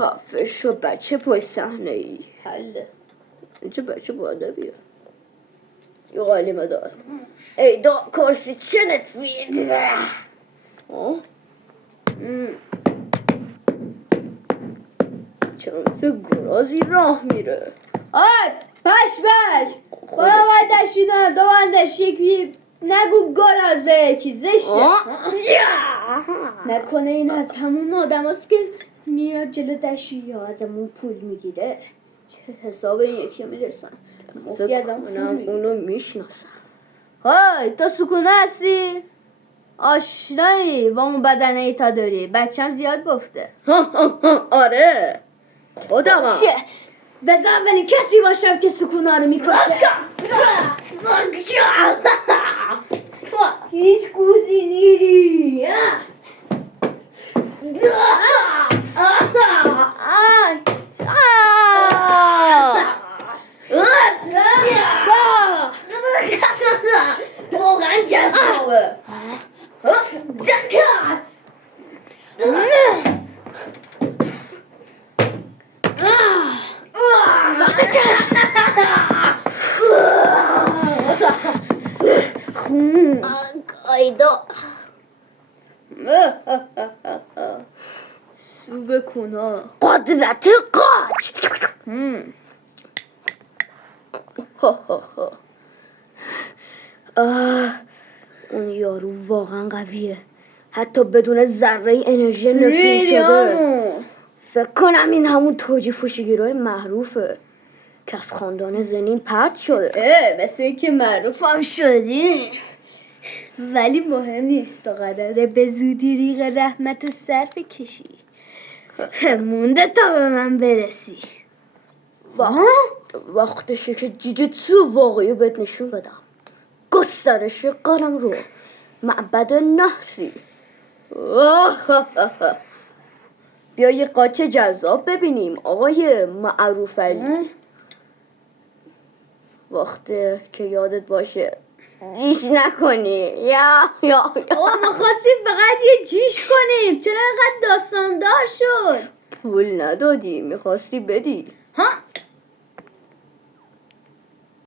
خفه شو بچه پشت صحنه ای. حله اینجا بچه بالا بیا. یه قالیمه داد. ای دا کرسی چنت بید. چرا مثل گرازی راه میره؟ آی پش برا من دشیدم دو من دشتی نگو گراز به چی زشته نکنه این از همون آدم هست که میاد جلو دشتی یا ازمون پول میگیره چه حساب یکی میرسن مفتی از همون پول میگیره اونو میشناسم. های تو سکونه هستی؟ آشنایی با اون بدنه ای تا داری بچم زیاد گفته آره خودم باشه بذار اولین کسی باشم که سکونه رو میکشه هیچ کوزی نیری واقعا جذابه. قایدا سو بکن قدرت قاچ. اون یارو واقعا قویه حتی بدون ذره انرژی نفی شده. فکر کنم این همون توجی فوشیگیرای معروفه که از خاندان زنین پرت شده. مثل این که معروف هم شدی ولی مهم نیست تا قراره به زودی ریغ رحمت و سر بکشی مونده تا به من برسی وقتشه که جوجیتسو واقعی بهت نشون بدم. گسترش قلم رو معبد نحسی. بیا یه قاچ جذاب ببینیم آقای معروف علی. وقته که یادت باشه جیش نکنی. یا ما خواستیم فقط یه جیش کنیم چرا اینقدر داستاندار شد پول ندادی میخواستی بدی. ها